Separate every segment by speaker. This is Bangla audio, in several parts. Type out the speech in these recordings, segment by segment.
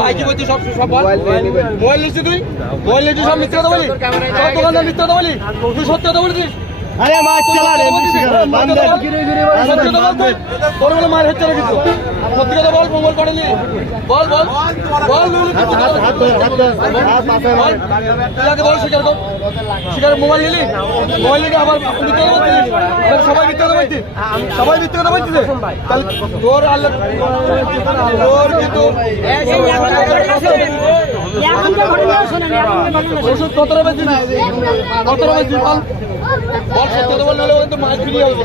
Speaker 1: ভাই কি সব সব বল। মোবাইল তুই? মোবাইল সব মিথ্যে কথা বলি সব দোকানদার মিথ্যে কথা বলি তুই সত্যি কথা বলেছিস?
Speaker 2: আরে মাছ চালা রে
Speaker 1: সত্যি কথা বল তুই তোর বলে মার হচ্ছে না কিন্তু সত্যি কথা বল মোবাইল করেনি বল বল বল বল তুই সত্যি কথা বল। বল আগে বল স্বীকার কর স্বীকার মোবাইল নিলি মোবাইল নিয়ে আবার মিথ্যে কথা বলছিস সবাই মিথ্যে কথা বলছিস সবাই মিথ্যে কথা বলছিস তাহলে তোর আল্লাহ তোর কিন্তু ওষুধ কতটা বেশি কতটা বেশি বল বল সত্য কথা কিন্তু মাছ ফিরিয়ে আসবে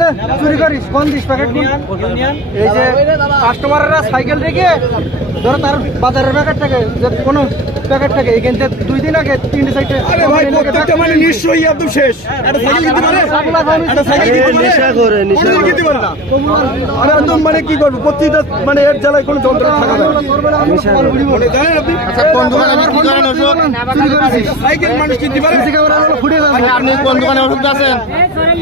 Speaker 2: যে চুরি করিস কোন দিস প্যাকেট এই যে কাস্টমাররা সাইকেল রেখে ধরো তার বাজারের প্যাকেট থাকে যে কোনো প্যাকেট থাকে এখান থেকে দুই দিন আগে তিনটে সাইডে
Speaker 1: আরে ভাই প্রত্যেকটা মানে নিশ্চয়ই একদম শেষ। একটা সাইকেল কিনতে পারে? একটা সাইকেল কিনতে পারে?
Speaker 2: নেশা করে, নেশা করে।
Speaker 1: কিনতে পারে আরে একদম মানে কি করব? প্রত্যেকটা মানে এর জ্বালায় কোনো থাকা যায়। মানে জানেন আপনি?
Speaker 2: কোন দোকানে আমার কি করেন ওষুধ
Speaker 1: সাইকেল মানুষ কিনতে পারে?
Speaker 2: সিসি ক্যামেরা হলো ফুটে যাবে আপনি কোন দোকানে ওষুধ আছেন?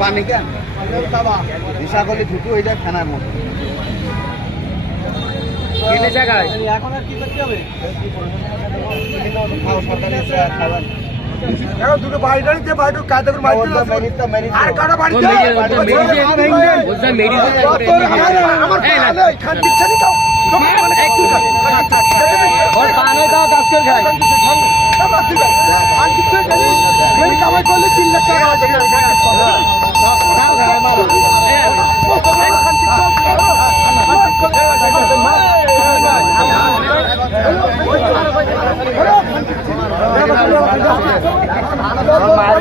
Speaker 2: পানি কেন নিশা করলে ঢুকু হয়ে যায় খানার মতো
Speaker 1: এখন দুটো বাড়ি দাঁড়িয়ে বাড়ি কায়দা করে বাড়ি
Speaker 2: তো
Speaker 1: আর কাটা বাড়ি
Speaker 3: কোন মেডিকেল? কোন মেডিকেল?
Speaker 1: আমার খান দিচ্ছে নি মানে
Speaker 3: কাজ করে খায়
Speaker 1: কামাই করলে তিন লাখ টাকা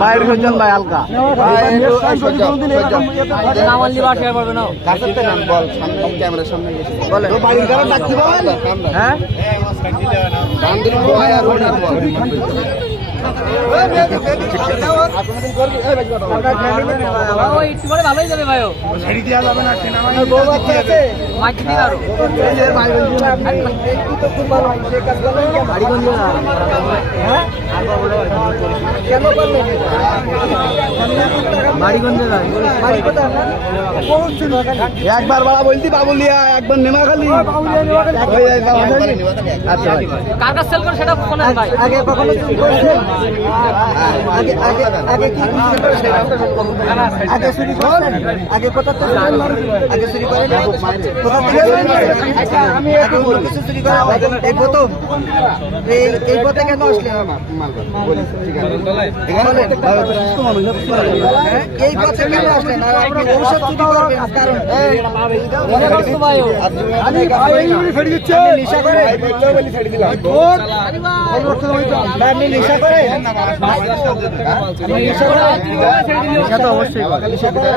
Speaker 2: বাইরে সজ্জন ভাই হালকা। হ্যাঁ?
Speaker 3: ভালোই যাবে ভাইও মাইকেন
Speaker 2: একবার বাড়া বলতি বাবুলিয়া একবার নেমা খালি আচ্ছা ভাই।
Speaker 3: কার কাছে সেল করে সেটা ফোন ভাই।
Speaker 2: আগে কখনো আগে আগে আগে কি আগে চুরি আগে কোথা থেকে আগে চুরি করেন কোথা থেকে আমি এই প্রথম। এই এই পথে কেন এই পথে কেন আসলেন আর আপনি ভবিষ্যৎ চুরি করবেন কারণ
Speaker 3: মনে?
Speaker 2: আপনি নেশা করেন আপনি নেশা নেশা করেন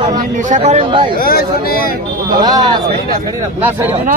Speaker 2: আপনি নেশা করেন ভাই
Speaker 3: না,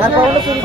Speaker 2: চুরি